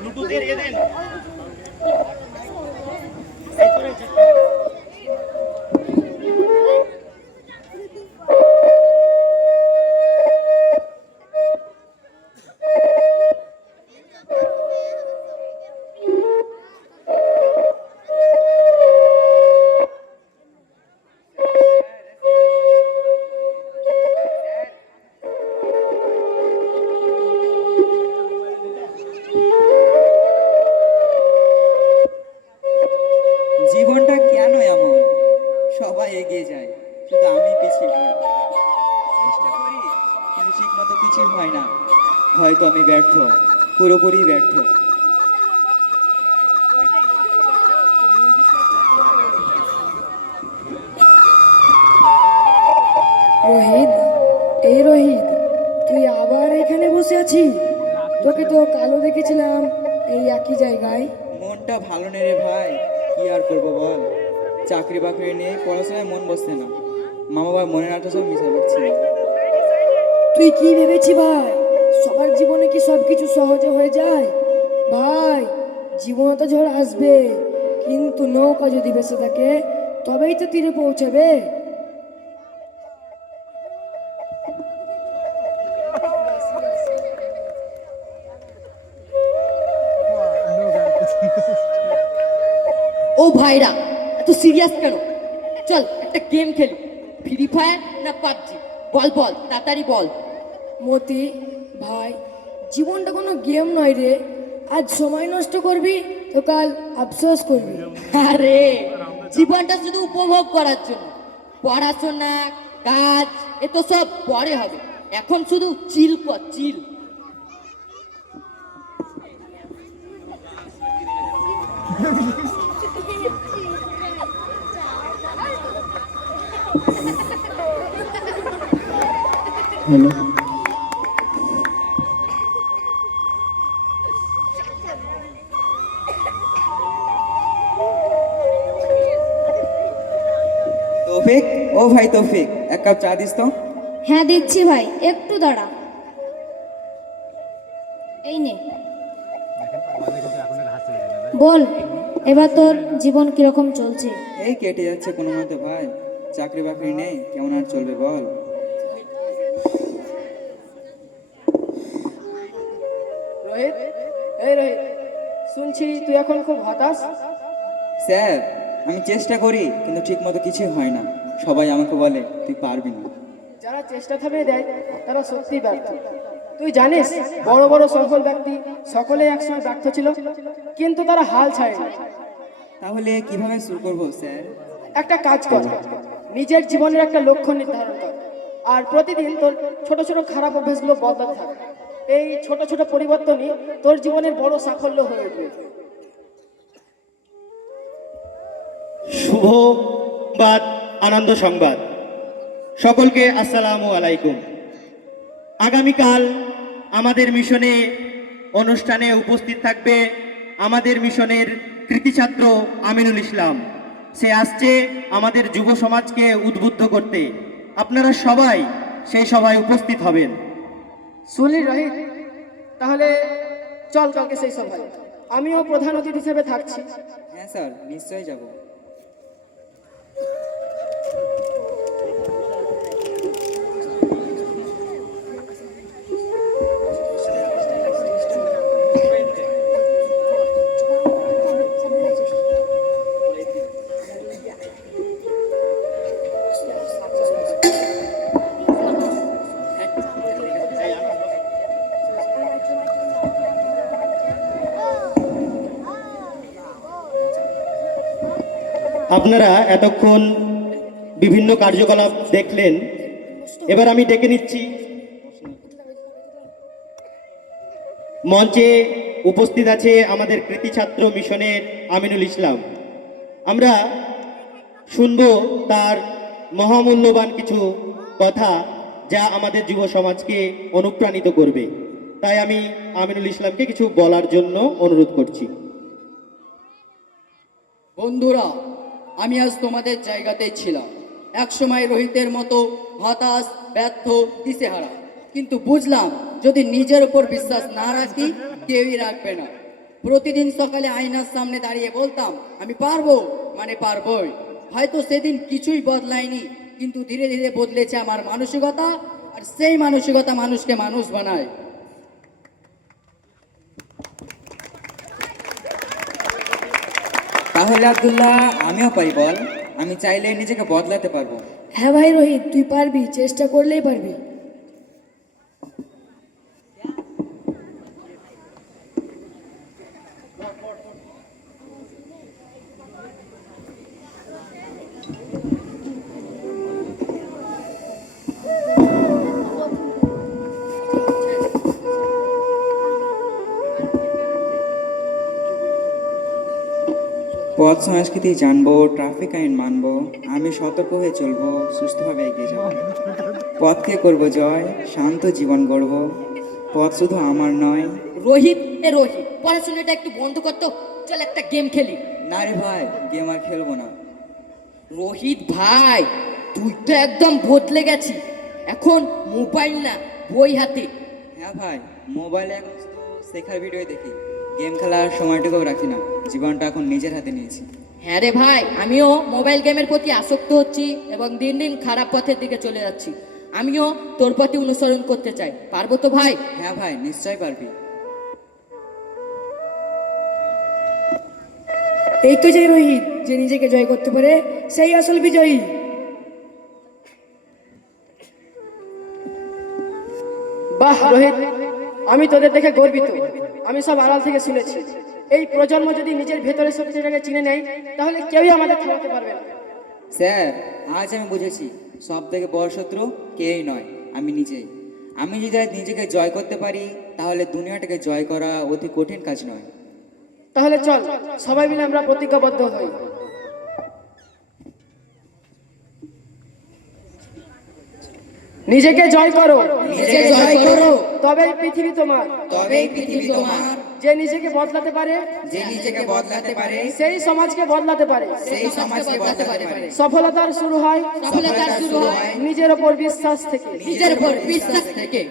ব্লুটুথের এ দেন। জীবনটা কেন এমন? সবাই এগিয়ে যায়, শুধু আমি পিছিয়ে পড়ি। চেষ্টা করি কিন্তু ঠিক মতো কিছু হয় না। হয়তো আমি ব্যর্থ, পুরোপুরি ব্যর্থ। রোহিত, এই রোহিত, তুই আবার এখানে বসে আছিস? তোকে তো কালো দেখেছিলাম এই একই জায়গায়। মনটা ভালো নেই রে ভাই, কি আর করবো বল। চাকরি বাকরি নিয়ে পড়াশোনায় মন বসছে না। মা বাবার মনের আটা সব মিশে পাচ্ছি না। তুই কি ভেবেছি ভাই, সবার জীবনে কি সব কিছু সহজে হয়ে যায়? ভাই, জীবনে তো ঝড় আসবে, কিন্তু নৌকা যদি ভেসে থাকে তবেই তো তীরে পৌঁছাবে। ও ভাইরা, এত সিরিয়াস কেন? চল একটা গেম খেলি। ফ্রি ফায়ার না পাবজি? বল বল, তাড়াতাড়ি বল। মতি ভাই, জীবনটা কোনো গেম নয় রে। আজ সময় নষ্ট করবি তো কাল আফসোস করবি। আরে, জীবনটা শুধু উপভোগ করার জন্য। পড়াশোনা, কাজ এ তো সব পরে হবে। এখন শুধু চিল কর, চিল। হ্যালো, তৌফিক, ও ভাই তৌফিক, এক কাপ চা দিস তো। হ্যাঁ দিচ্ছি ভাই, একটু দাঁড়া। এই নে, বল এবার তোর জীবন কিরকম চলছে? এই কেটে যাচ্ছে কোনো মতে ভাই। চাকরি বাকরি নেই, কেমন আর চলবে বল। রোহিত, এই রোহিত, শুনছি তুই এখন খুব হতাশ। স্যার, আমি চেষ্টা করি কিন্তু ঠিক মতো কিছুই হয় না। সবাই আমাকে বলে তুই পারবি না। যারা চেষ্টা থামিয়ে দেয় তারা সত্যি ব্যর্থ। তুই জানিস, বড় বড় সফল ব্যক্তি সকলে একসময় ব্যর্থ ছিল, কিন্তু তারা হাল ছাড়েনি। তাহলে কিভাবে শুরু করবো স্যার? একটা কাজ কর, নিজের জীবনের একটা লক্ষ্য নির্ধারণ কর, আর প্রতিদিন তোর ছোট ছোট খারাপ অভ্যাসগুলো বদলাতে থাক। এই ছোট ছোট পরিবর্তনই তোর জীবনের বড় সাফল্য হয়ে উঠবে। শুভবাদ, আনন্দ সংবাদ। সকলকে আসসালামু আলাইকুম। আগামীকাল আমাদের মিশনে অনুষ্ঠানে উপস্থিত থাকবে আমাদের মিশনের কৃতি ছাত্র আমিনুল ইসলাম। সে আসছে আমাদের যুব সমাজকে উদ্বুদ্ধ করতে। আপনারা সবাই সেই সভায় উপস্থিত হবেন। শুনলি রোহিত, তাহলে চল কালকে সেই সভায়। আমিও প্রধান অতিথি হিসেবে থাকছি। হ্যাঁ স্যার, নিশ্চয়ই যাব। আপনারা এতক্ষণ বিভিন্ন কার্যকলাপ দেখলেন। এবার আমি ডেকে নিচ্ছি মঞ্চে উপস্থিত আছে আমাদের কৃতি ছাত্র মিশনের আমিনুল ইসলাম। আমরা শুনব তার মহামূল্যবান কিছু কথা, যা আমাদের যুব সমাজকে অনুপ্রাণিত করবে। তাই আমি আমিনুল ইসলামকে কিছু বলার জন্য অনুরোধ করছি। বন্ধুরা, আমি আজ তোমাদের জায়গাতেই ছিলাম, একসময় রোহিতের মতো হতাশ, ব্যর্থ, দিশেহারা। কিন্তু বুঝলাম যদি নিজের উপর বিশ্বাস না রাখি কেউই রাখবে না। প্রতিদিন সকালে আয়নার সামনে দাঁড়িয়ে বলতাম আমি পারবো, মানে পারবোই। হয়তো সেদিন কিছুই বদলায়নি, কিন্তু ধীরে ধীরে বদলেছে আমার মানসিকতা, আর সেই মানসিকতা মানুষকে মানুষ বানায়। তাহলে আব্দুল্লাহ আমিও পারি বল, আমি চাইলে নিজেকে বদলাতে পারবো। হ্যাঁ ভাই রোহিত, তুই পারবি, চেষ্টা করলেই পারবি। পথ সংস্কৃতি জানবো, ট্রাফিক আইন মানবো, আমি সতর্ক হয়ে চলবো, সুস্থভাবে এগিয়ে যাবো। পথকে করবো জয়, শান্ত জীবন গড়বো। পথ শুধু আমার নয়। রোহিত, রোহিত, পড়াশোনাটা একটু বন্ধ করতো, চল একটা গেম খেলি। না রে ভাই, গেম আর খেলবো না। রোহিত ভাই, তুই তো একদম বদলে গেছিস। এখন মোবাইল না, বই হাতে। হ্যাঁ ভাই, মোবাইলে এখন শুধু শেখার ভিডিও দেখি, গেম খেলার সময়টুকুও রাখি না। জীবনটা এখন নিজের হাতে নিয়েছি। হ্যাঁ রে ভাই, আমিও মোবাইল গেমের প্রতি আসক্ত হচ্ছি এবং দিন দিন খারাপ পথের দিকে চলে যাচ্ছি। আমিও তোর প্রতি অনুসরণ করতে চাই, পারবো তো ভাই? হ্যাঁ ভাই, নিশ্চয় পারবি। এই তো যে রোহিত, যে নিজেকে জয় করতে পারে সেই আসল বিজয়ী। বাহ রোহিত, আমি তোদের দেখে গর্বিত। আমি সব আড়াল থেকে শুনেছি। এই প্রজন্ম যদি নিজের ভেতরের শক্তিটাকে চিনে নেয়, তাহলে কেউই আমাদের থামাতে পারবে না। স্যার, আজ আমি বুঝেছি সব থেকে বড় শত্রু কেউই নয়, আমি নিজেই। আমি যদি আজ নিজেকে জয় করতে পারি, তাহলে দুনিয়াটাকে জয় করা অতি কঠিন কাজ নয়। তাহলে চল সবাই মিলে আমরা প্রতিজ্ঞাবদ্ধ হই। নিজেকে জয় করো, নিজেকে জয় করো, তবেই পৃথিবী তোমার। তবেই পৃথিবী তোমার। যে নিজেকে বদলাতে পারে, যে নিজেকে বদলাতে পারে, সেই সমাজকে বদলাতে পারে। সেই সমাজকে বদলাতে পারে। সফলতার শুরু হয় সফলতার শুরু হয় নিজের ওপর বিশ্বাস থেকে। নিজের উপর বিশ্বাস থেকে।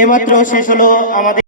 এইমাত্র শেষ হলো আমাদের